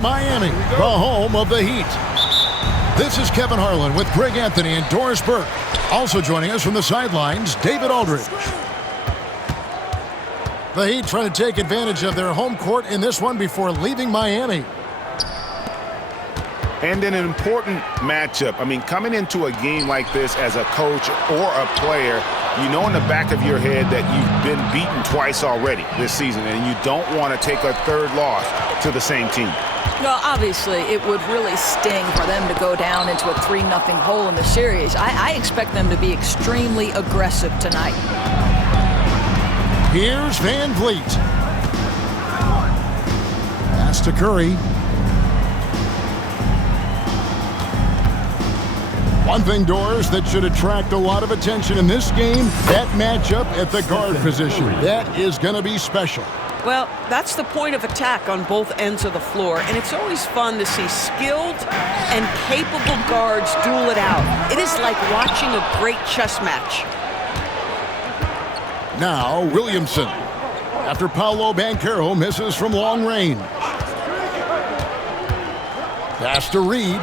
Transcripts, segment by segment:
Miami, the home of the Heat. This is Kevin Harlan with Greg Anthony and Doris Burke. Also joining us from the sidelines, David Aldridge. The Heat trying to take advantage of their home court in this one before leaving Miami. And in an important matchup, I mean, coming into a game like this as a coach or a player, you know in the back of your head that you've been beaten twice already this season, and you don't want to take a third loss to the same team. Well, obviously, it would really sting for them to go down into a 3-0 hole in the series. I expect them to be extremely aggressive tonight. Here's Van Vliet. Pass to Curry. One thing, Doris, that should attract a lot of attention in this game, that matchup at the guard position. That is going to be special. Well, that's the point of attack on both ends of the floor, and it's always fun to see skilled and capable guards duel it out. It is like watching a great chess match. Now, Williamson. After Paolo Banchero misses from long range. Pass to Reed.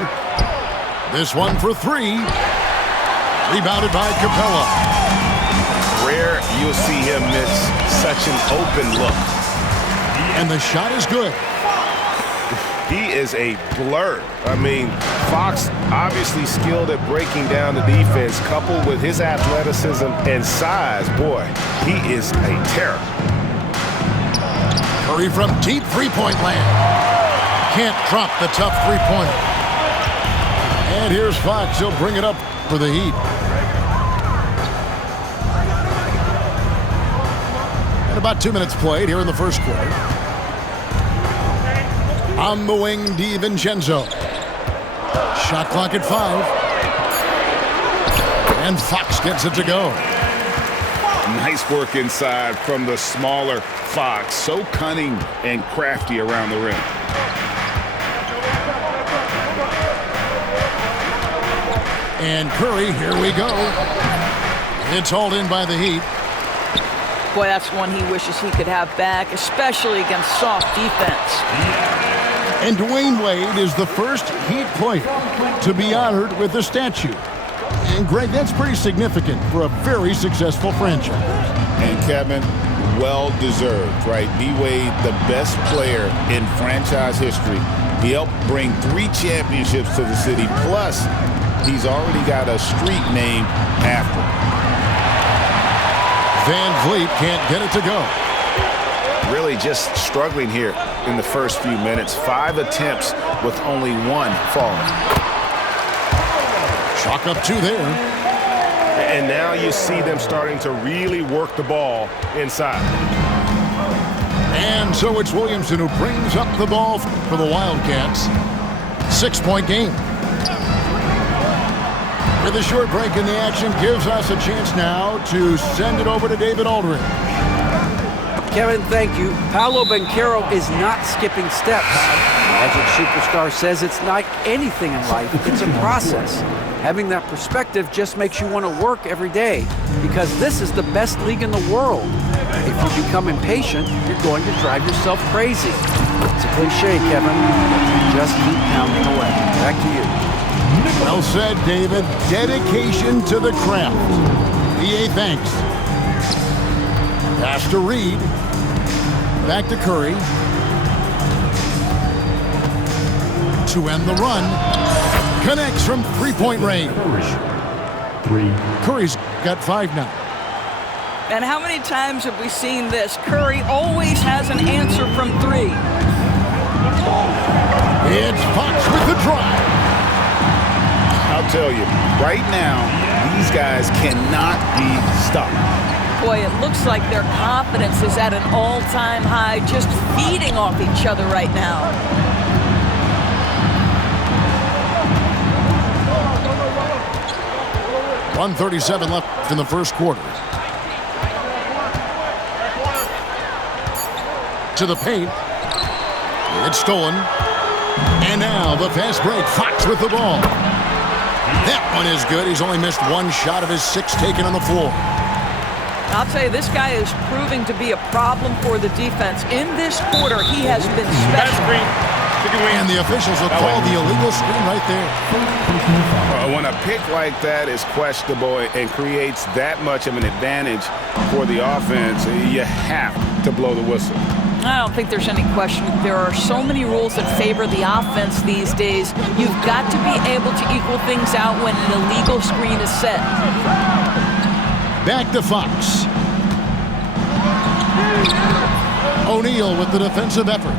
This one for three. Rebounded by Capella. Rare you'll see him miss such an open look. And the shot is good. He is a blur. I mean, Fox obviously skilled at breaking down the defense, coupled with his athleticism and size. Boy, he is a terror. Curry from deep three-point land. Can't drop the tough three-pointer. And here's Fox. He'll bring it up for the Heat. And about 2 minutes played here in the first quarter. On the wing, DiVincenzo. Shot clock at 5. And Fox gets it to go. Nice work inside from the smaller Fox. So cunning and crafty around the rim. And Curry, here we go. It's hauled in by the Heat. Boy, that's one he wishes he could have back, especially against soft defense. And Dwayne Wade is the first Heat player to be honored with a statue. And Greg, that's pretty significant for a very successful franchise. And Kevin, well-deserved, right? D-Wade, the best player in franchise history. He helped bring 3 championships to the city, plus he's already got a street named after him. Van Vliet can't get it to go. Really just struggling here in the first few minutes. 5 attempts with only 1 falling. Chalk up 2 there. And now you see them starting to really work the ball inside. And so it's Williamson who brings up the ball for the Wildcats. 6-point game. With a short break in the action gives us a chance now to send it over to David Aldridge. Kevin, thank you. Paolo Banchero is not skipping steps. Magic Superstar says it's like anything in life. It's a process. Having that perspective just makes you want to work every day because this is the best league in the world. If you become impatient, you're going to drive yourself crazy. It's a cliche, Kevin. Just keep pounding away. Back to you. Well said, David. Dedication to the craft. EA thanks. Pass to Reed. Back to Curry. To end the run. Connects from three-point range. Curry's got 5 now. And how many times have we seen this? Curry always has an answer from 3. It's Fox with the drive. I'll tell you, right now, these guys cannot be stopped. Boy, it looks like their confidence is at an all-time high, just feeding off each other right now. .137 left in the first quarter. To the paint. It's stolen. And now the fast break. Fox with the ball. That one is good. He's only missed 1 shot of his 6 taken on the floor. I'll tell you, this guy is proving to be a problem for the defense. In this quarter, he has been special. And the officials will call the illegal screen right there. When a pick like that is questionable and creates that much of an advantage for the offense, you have to blow the whistle. I don't think there's any question. There are so many rules that favor the offense these days. You've got to be able to equal things out when an illegal screen is set. Back to Fox. O'Neal with the defensive effort.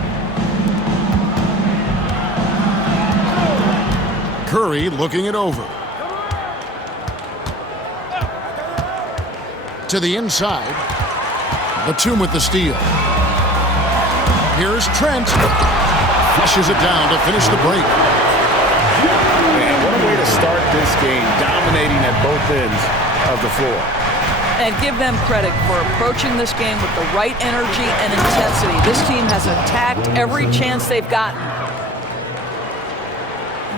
Curry looking it over. To the inside. Batum with the steal. Here's Trent. Flushes it down to finish the break. And what a way to start this game, dominating at both ends of the floor. And give them credit for approaching this game with the right energy and intensity. This team has attacked every chance they've gotten.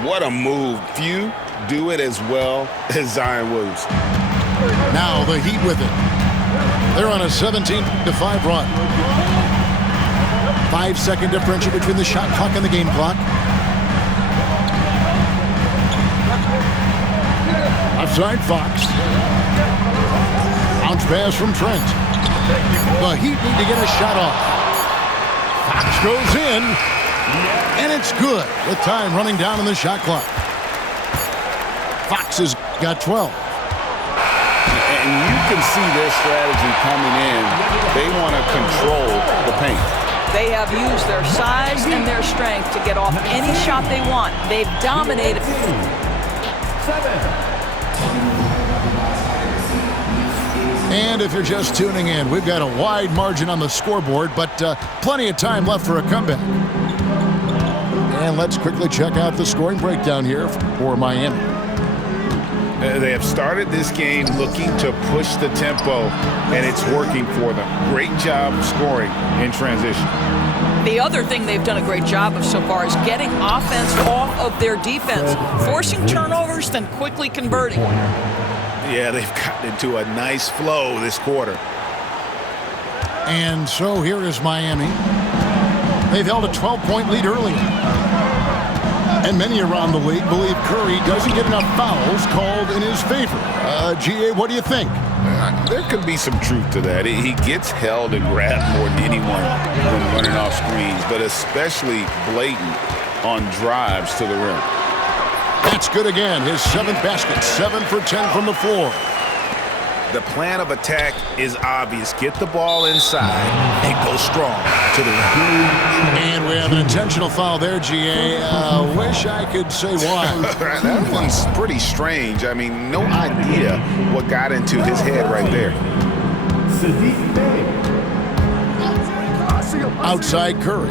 What a move. Few do it as well as Zion Williams. Now the Heat with it. They're on a 17-5 run. 5-second differential between the shot clock and the game clock. Outside Fox. Bounce pass from Trent. The Heat need to get a shot off. Fox goes in, and it's good with time running down on the shot clock. Fox has got 12. And you can see their strategy coming in. They want to control the paint. They have used their size and their strength to get off any shot they want. They've dominated. And if you're just tuning in, we've got a wide margin on the scoreboard, but plenty of time left for a comeback. And let's quickly check out the scoring breakdown here for Miami. They have started this game looking to push the tempo, and it's working for them. Great job of scoring in transition. The other thing they've done a great job of so far is getting offense off of their defense, forcing turnovers, then quickly converting. Yeah, they've gotten into a nice flow this quarter. And so here is Miami. They've held a 12-point lead earlier. And many around the league believe Curry doesn't get enough fouls called in his favor. GA, what do you think? There could be some truth to that. He gets held and grabbed more than anyone when running off screens, but especially blatant on drives to the rim. That's good again. His 7th basket, 7 for 10 from the floor. The plan of attack is obvious. Get the ball inside and go strong to the rim. And we have an intentional foul there, GA. Wish I could say why. That one's pretty strange. I mean, no idea what got into his head right there. Outside Curry.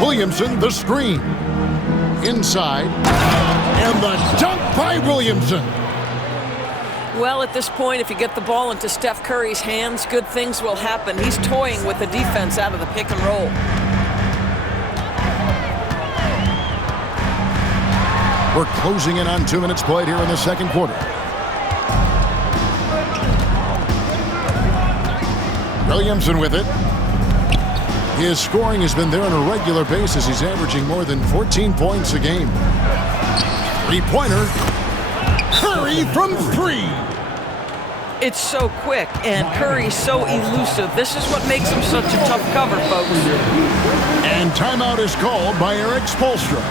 Williamson, the screen. Inside. And the dunk by Williamson. Well, at this point, if you get the ball into Steph Curry's hands, good things will happen. He's toying with the defense out of the pick and roll. We're closing in on 2 minutes played here in the second quarter. Williamson with it. His scoring has been there on a regular basis. He's averaging more than 14 points a game. Three-pointer. Curry from 3. It's so quick, and Curry's so elusive. This is what makes him such a tough cover, folks. And timeout is called by Eric Spoelstra.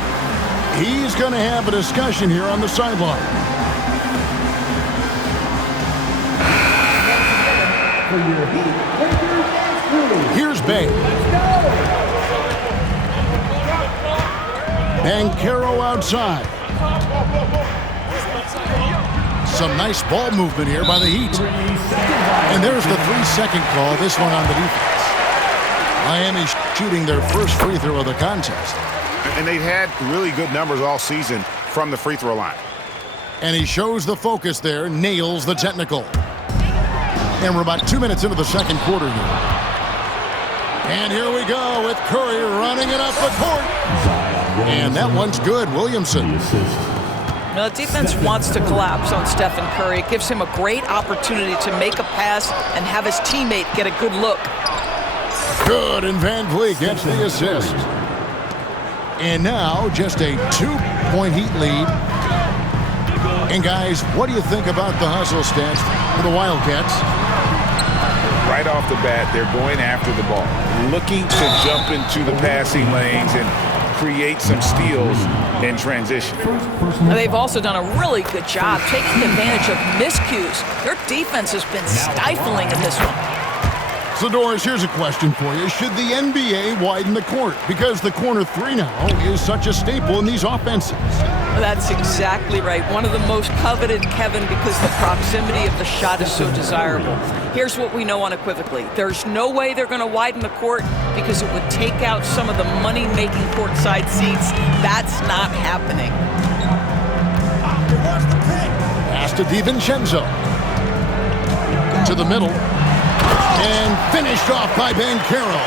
He's going to have a discussion here on the sideline. Here's Bay. Banchero outside. Some nice ball movement here by the Heat. And there's the 3-second call, this one on the defense. Miami shooting their first free throw of the contest. And they've had really good numbers all season from the free throw line. And he shows the focus there, nails the technical. And we're about 2 minutes into the second quarter here. And here we go with Curry running it up the court. And that one's good, Williamson. No, the defense wants to collapse on Stephen Curry. It gives him a great opportunity to make a pass and have his teammate get a good look. Good, and Van Vliet gets the assist. And now just a 2-point Heat lead. And guys, what do you think about the hustle stance for the Wildcats? Right off the bat, they're going after the ball, looking to jump into the passing lanes and create some steals in transition. They've also done a really good job taking advantage of miscues. Their defense has been stifling in this one. So, Doris, here's a question for you. Should the NBA widen the court? Because the corner three now is such a staple in these offenses. That's exactly right. One of the most coveted, Kevin, because the proximity of the shot is so desirable. Here's what we know unequivocally. There's no way they're going to widen the court because it would take out some of the money-making courtside seats. That's not happening. Pass to DiVincenzo. To the middle. And finished off by Banchero.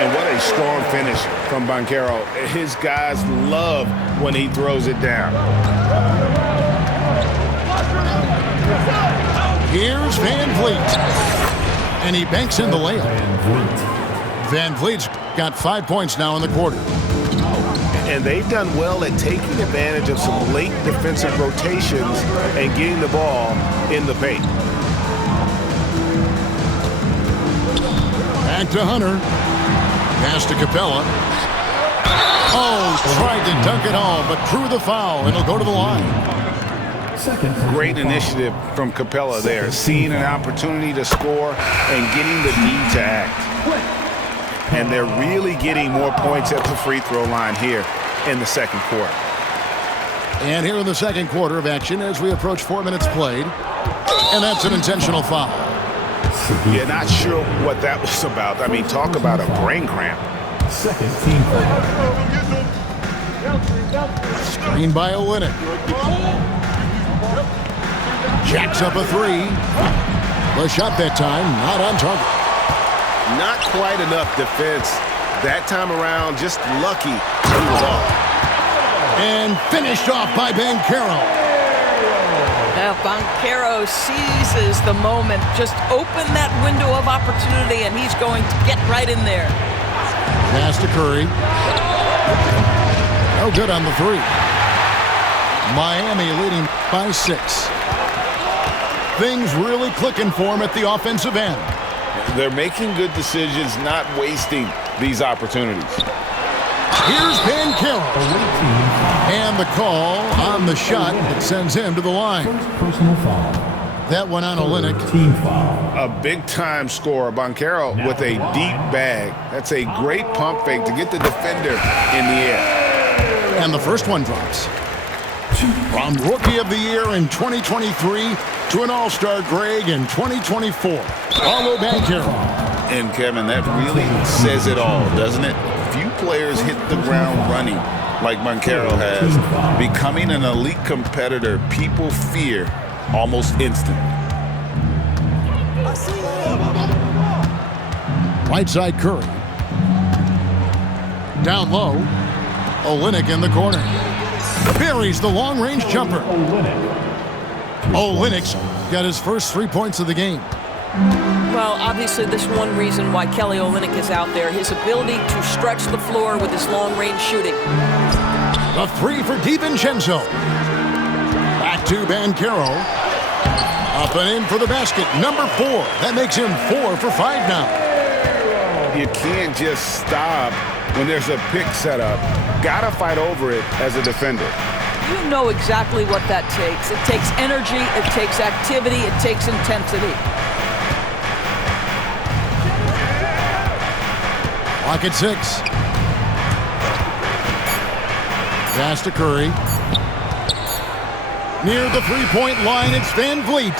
And what a strong finish from Banchero. His guys love when he throws it down. Here's Van Vliet. And he banks in the layup. Van Vliet's got 5 points now in the quarter. And they've done well at taking advantage of some late defensive rotations and getting the ball in the paint. Back to Hunter. Pass to Capella. Oh, tried to dunk it home, but drew the foul, and he'll go to the line. Great initiative from Capella there, seeing an opportunity to score and getting the D to act. And they're really getting more points at the free throw line here in the second quarter. And here in the second quarter of action as we approach 4 minutes played. And that's an intentional foul. Yeah, not sure what that was about. I mean, talk about a brain cramp. Second team foul. Screen by Olynyk. Jacks up a three. The shot that time, not on target. Not quite enough defense that time around. Just lucky he was off. And finished off by Banchero. Now Banchero seizes the moment. Just open that window of opportunity, and he's going to get right in there. Pass to Curry. No good on the three. Miami leading by 6. Things really clicking for him at the offensive end. They're making good decisions, not wasting these opportunities. Here's Banchero. And the call on the shot that sends him to the line. Personal foul. That one on Olynyk. Team foul. A big-time scorer, Banchero, with a deep bag. That's a great pump fake to get the defender in the air. And the first one drops. From Rookie of the Year in 2023 to an All-Star Greg in 2024. Paolo Banchero. And, Kevin, that really says it all, doesn't it? Few players hit the ground running like Banchero has. Becoming an elite competitor, people fear almost instantly. Right side Curry. Down low. Olynyk in the corner. Buries the long-range jumper. Olynyk's got his first 3 points of the game. Well, obviously, this is one reason why Kelly Olynyk is out there. His ability to stretch the floor with his long-range shooting. A three for DiVincenzo. Back to Banchero. Up and in for the basket. Number 4. That makes him 4 for 5 now. You can't just stop when there's a pick set up. Gotta fight over it as a defender. You know exactly what that takes. It takes energy, it takes activity, it takes intensity. Clock at 6. Pass to Curry. Near the three-point line, it's Van Vliet.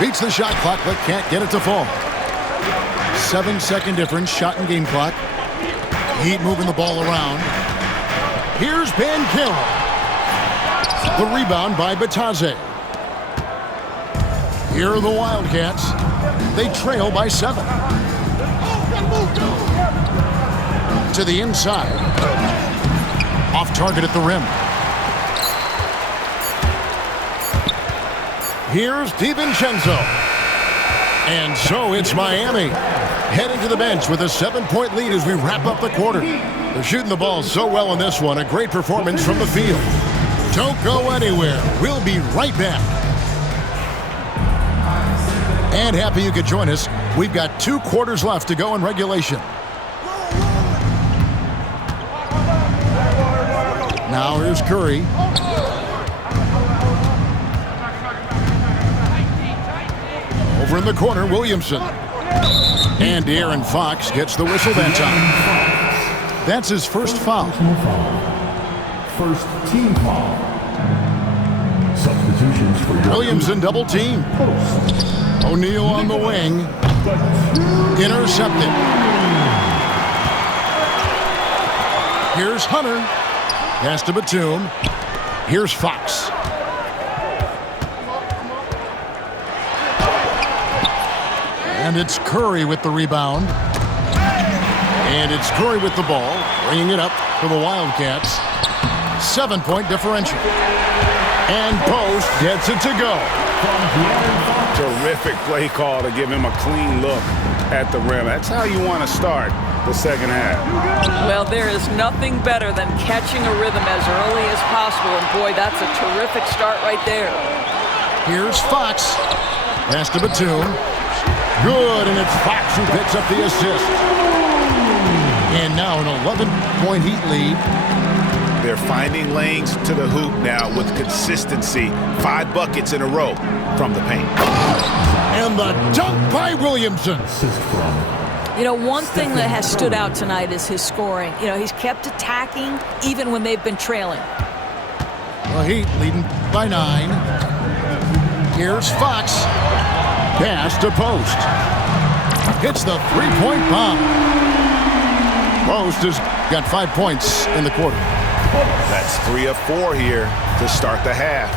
Beats the shot clock, but can't get it to fall. 7-second difference, shot and game clock. Heat moving the ball around. Here's Banchero. The rebound by Batadze. Here are the Wildcats. They trail by 7. To the inside. Off target at the rim. Here's DiVincenzo. And so it's Miami heading to the bench with a 7-point lead as we wrap up the quarter. They're shooting the ball so well in this one. A great performance from the field. Don't go anywhere. We'll be right back. And happy you could join us. We've got 2 quarters left to go in regulation. Now here's Curry. Over in the corner, Williamson. And De'Aaron Fox gets the whistle that time. That's his first foul. First team foul. Substitutions for Williamson double team. O'Neal on the wing. Intercepted. Here's Hunter. Pass to Batum. Here's Fox. And it's Curry with the rebound. And it's Curry with the ball, bringing it up for the Wildcats. 7-point differential. And Post gets it to go. Terrific play call to give him a clean look at the rim. That's how you want to start the second half. Well, there is nothing better than catching a rhythm as early as possible. And boy, that's a terrific start right there. Here's Fox. Pass to Batum. Good, and it's Fox who picks up the assist. And now an 11-point Heat lead. They're finding lanes to the hoop now with consistency. 5 buckets in a row from the paint. And the dunk by Williamson. You know, one thing that has stood out tonight is his scoring. You know, he's kept attacking even when they've been trailing. The Heat leading by 9. Here's Fox. Pass to Post. Hits the 3-point bomb. Post has got 5 points in the quarter. That's 3 of 4 here to start the half.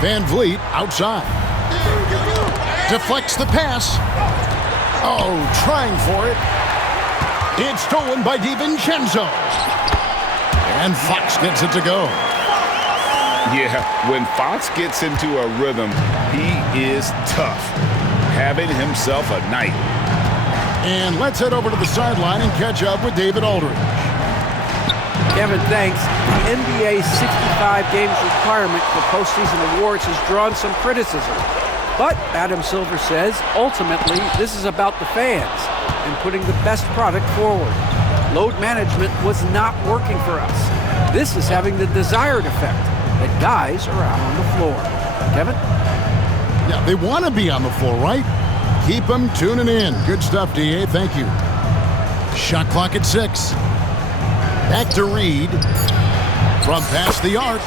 Van Vliet outside. Deflects the pass. Oh, trying for it. It's stolen by DiVincenzo. And Fox gets it to go. Yeah, when Fox gets into a rhythm, he is tough. Having himself a night. And let's head over to the sideline and catch up with David Aldridge. Kevin, thanks. The NBA 65 games requirement for postseason awards has drawn some criticism. But, Adam Silver says, ultimately, this is about the fans and putting the best product forward. Load management was not working for us. This is having the desired effect, that guys are out on the floor. Kevin? Yeah, they want to be on the floor, right? Keep them tuning in. Good stuff, DA. Thank you. Shot clock at 6. Back to Reed. From past the arc.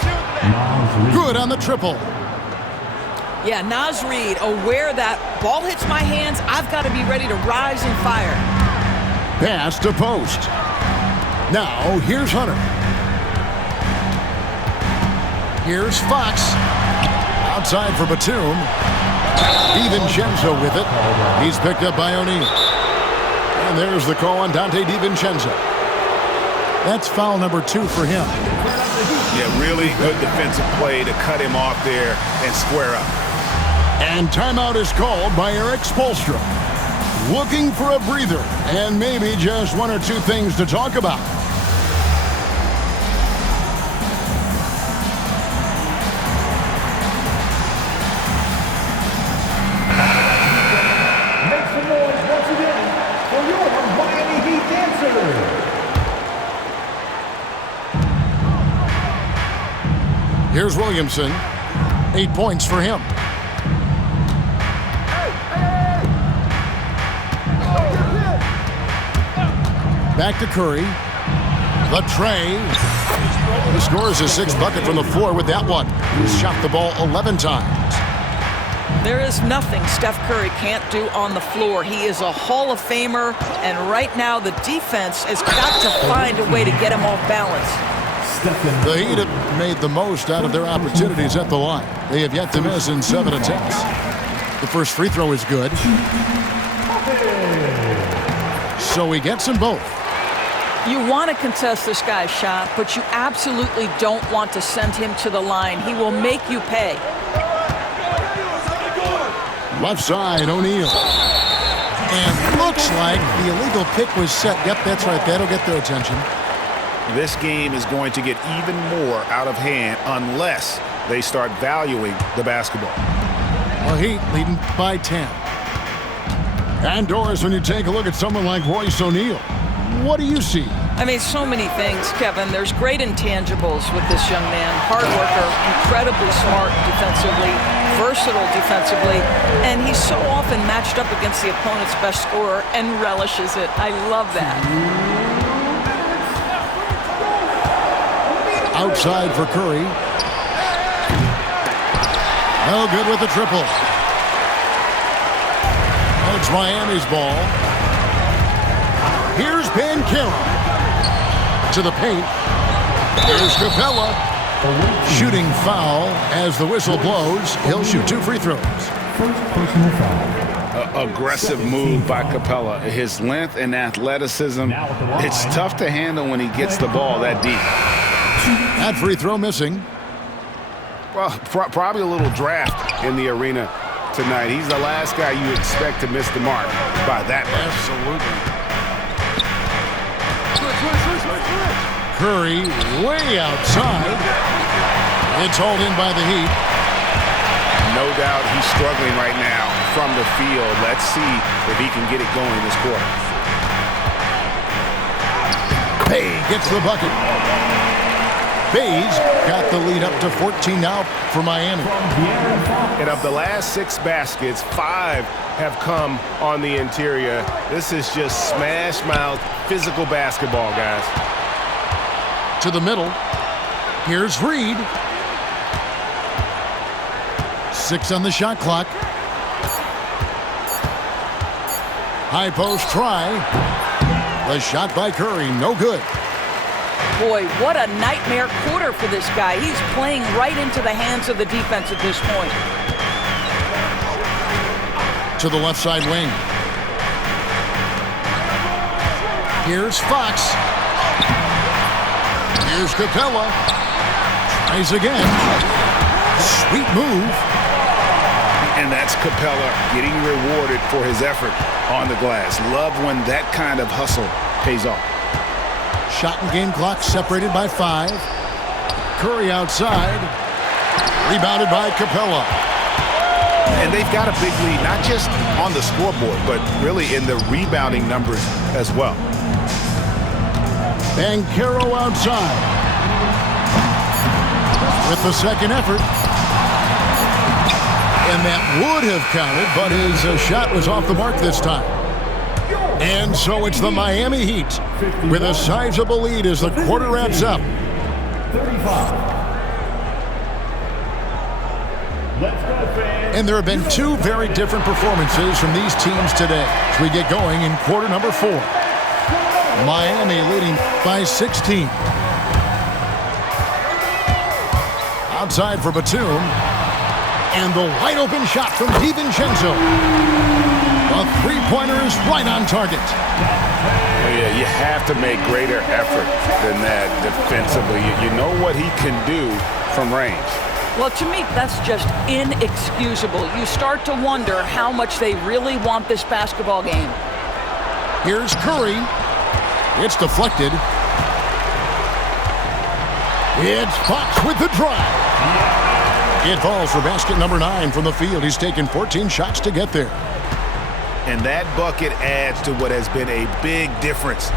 Good on the triple. Yeah, Naz Reid, aware that ball hits my hands, I've got to be ready to rise and fire. Pass to Post. Now, here's Hunter. Here's Fox. Outside for Batum. DiVincenzo with it. He's picked up by O'Neal. And there's the call on Dante DiVincenzo. That's foul number 2 for him. Yeah, really good defensive play to cut him off there and square up. And timeout is called by Eric Spoelstra. Looking for a breather and maybe just 1 or 2 things to talk about. Make some noise once again for your Miami Heat dancer. Here's Williamson. 8 points for him. Back to Curry. The tray. He scores his 6th bucket from the floor with that one. He's shot the ball 11 times. There is nothing Steph Curry can't do on the floor. He is a Hall of Famer, and right now the defense has got to find a way to get him off balance. The Heat have made the most out of their opportunities at the line. They have yet to miss in 7 attempts. The first free throw is good. So he gets them both. You want to contest this guy's shot, but you absolutely don't want to send him to the line. He will make you pay. Left side, O'Neal. And looks like the illegal pick was set. Yep, that's right. That'll get their attention. This game is going to get even more out of hand unless they start valuing the basketball. Well, Heat leading by 10. And Doris, when you take a look at someone like Royce O'Neal, what do you see? I mean, so many things, Kevin. There's great intangibles with this young man. Hard worker, incredibly smart defensively, versatile defensively, and he's so often matched up against the opponent's best scorer and relishes it. I love that. Outside for Curry. No good with the triple. It's Miami's ball. Here's Banchero. To the paint. Here's Capella. Shooting foul as the whistle blows. He'll shoot 2 free throws. First personal foul. Aggressive move by Capella. His length and athleticism, it's tough to handle when he gets the ball that deep. That free throw missing. Well, probably a little draft in the arena tonight. He's the last guy you expect to miss the mark by that much. Absolutely. Curry way outside. It's hauled in by the Heat. No doubt he's struggling right now from the field. Let's see if he can get it going this quarter. Bay gets the bucket. Bay's got the lead up to 14 now for Miami. And of the last 6 baskets, 5 have come on the interior. This is just smash mouth physical basketball, guys. To the middle. Here's Reed. 6 on the shot clock. High post try. The shot by Curry, no good. Boy, what a nightmare quarter for this guy. He's playing right into the hands of the defense at this point. To the left side wing. Here's Fox. Here's Capella. Tries again. Sweet move. And that's Capella getting rewarded for his effort on the glass. Love when that kind of hustle pays off. Shot and game clock separated by 5. Curry outside. Rebounded by Capella. And they've got a big lead, not just on the scoreboard, but really in the rebounding numbers as well. Banchero outside. With the second effort. And that would have counted, but his shot was off the mark this time. And so it's the Miami Heat with a sizable lead as the quarter wraps up. 35. And there have been 2 very different performances from these teams today as we get going in quarter number 4. Miami leading by 16. Outside for Batum. And the wide open shot from DiVincenzo. A 3-pointer is right on target. Oh, yeah, you have to make greater effort than that defensively. You know what he can do from range. Well, to me, that's just inexcusable. You start to wonder how much they really want this basketball game. Here's Curry. It's deflected. It's Fox with the drive. It falls for basket number 9 from the field. He's taken 14 shots to get there. And that bucket adds to what has been a big difference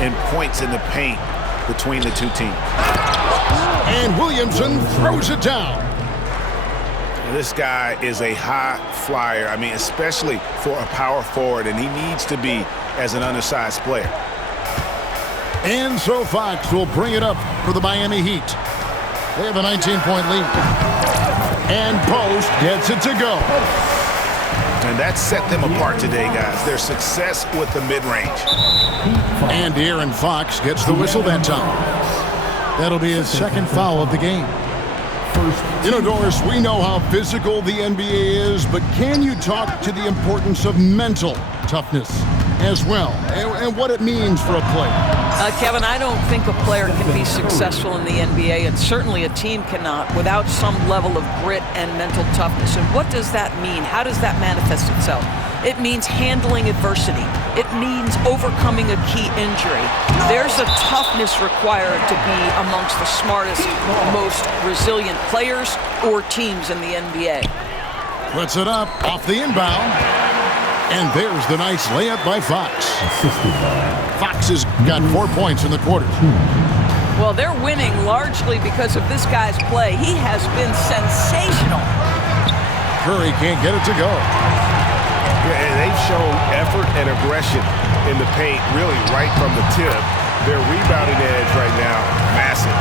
in points in the paint between the 2 teams. And Williamson throws it down. This guy is a high flyer. I mean, especially for a power forward, and he needs to be as an undersized player. And so Fox will bring it up for the Miami Heat. They have a 19-point lead. And Post gets it to go. And that set them apart today, guys. Their success with the mid-range. And Aaron Fox gets the whistle that time. That'll be his 2nd foul of the game. You know, Doris, we know how physical the NBA is, but can you talk to the importance of mental toughness as well, and what it means for a player. Kevin, I don't think a player can be successful in the NBA, and certainly a team cannot, without some level of grit and mental toughness. And what does that mean? How does that manifest itself? It means handling adversity. It means overcoming a key injury. There's a toughness required to be amongst the smartest, most resilient players or teams in the NBA. Puts it up off the inbound. And there's the nice layup by Fox. Fox has got 4 points in the quarter. Well, they're winning largely because of this guy's play. He has been sensational. Curry can't get it to go. Yeah, and they've shown effort and aggression in the paint, really right from the tip. Their rebounding edge right now, massive.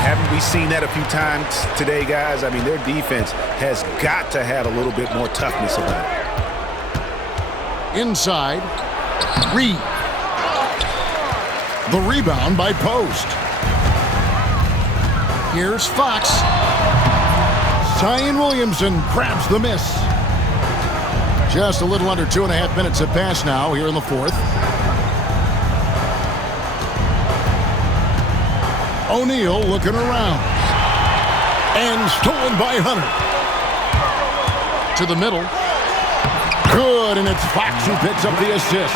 Haven't we seen that a few times today, guys? I mean, their defense has got to have a little bit more toughness about it. Inside, Reed. The rebound by Post. Here's Fox. Zion Williamson grabs the miss. Just a little under 2.5 minutes have passed now here in the fourth. O'Neal looking around. And stolen by Hunter. To the middle. Good, and it's Fox who picks up the assist.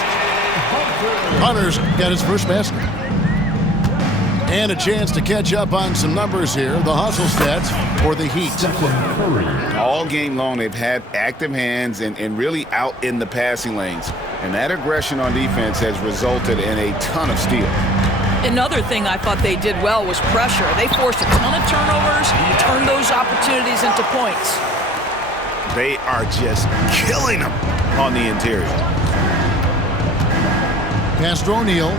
Hunter's got his first basket. And a chance to catch up on some numbers here. The hustle stats for the Heat. All game long, they've had active hands and really out in the passing lanes. And that aggression on defense has resulted in a ton of steals. Another thing I thought they did well was pressure. They forced a ton of turnovers, turned those opportunities into points. They are just killing them on the interior. Pass to O'Neal.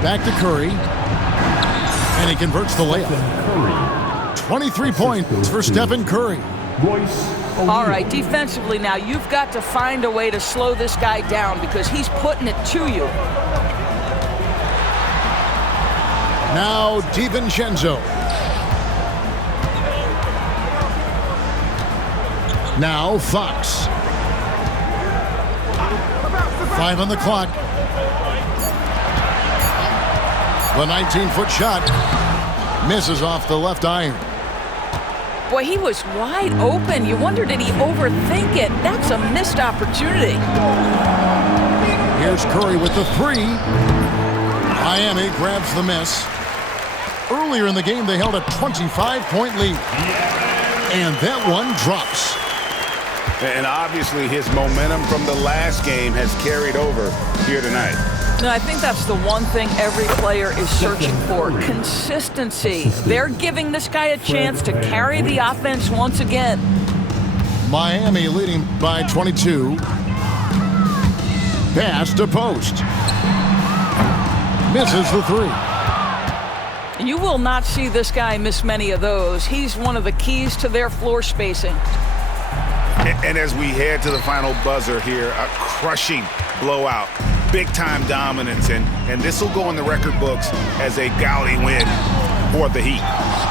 Back to Curry. And he converts the layup. 23 points for Stephen Curry. All right, defensively now, you've got to find a way to slow this guy down because he's putting it to you. Now DiVincenzo. Now Fox. 5 on the clock. The 19-foot shot misses off the left iron. Boy, he was wide open. You wonder, did he overthink it? That's a missed opportunity. Here's Curry with the three. Miami grabs the miss. Earlier in the game, they held a 25-point lead. And that one drops. And obviously his momentum from the last game has carried over here tonight. No, I think that's the one thing every player is searching for, consistency. They're giving this guy a chance to carry the offense once again. Miami leading by 22. Pass to Post. Misses the three. You will not see this guy miss many of those. He's one of the keys to their floor spacing. And as we head to the final buzzer here, a crushing blowout, big-time dominance, and this will go in the record books as a gaudy win for the Heat.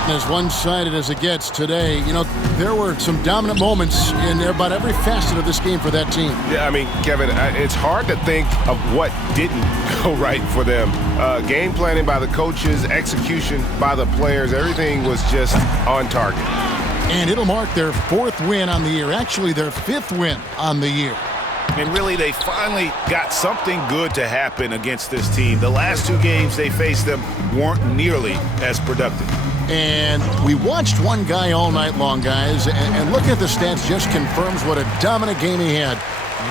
As one-sided as it gets today, you know, there were some dominant moments in about every facet of this game for that team. Yeah, I mean, Kevin, it's hard to think of what didn't go right for them. Game planning by the coaches, execution by the players, everything was just on target. And it'll mark their 4th win on the year, actually their 5th win on the year. And really, they finally got something good to happen against this team. The last 2 games they faced them weren't nearly as productive. And we watched one guy all night long, guys, and looking at the stats just confirms what a dominant game he had.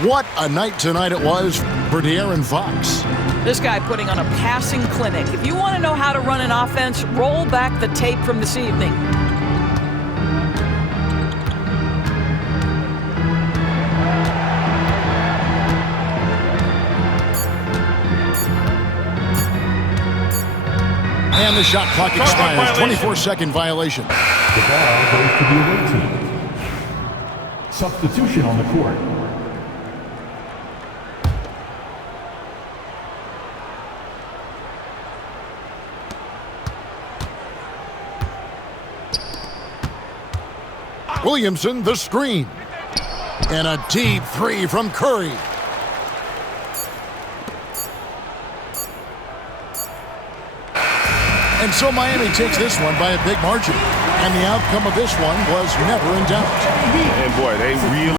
What a night tonight it was for De'Aaron Fox. This guy putting on a passing clinic. If you want to know how to run an offense, roll back the tape from this evening. And the shot clock expires. 24-second violation. The ball goes to the away team. Substitution on the court. Williamson, the screen. And a deep three from Curry. And so Miami takes this one by a big margin. And the outcome of this one was never in doubt. And boy, they really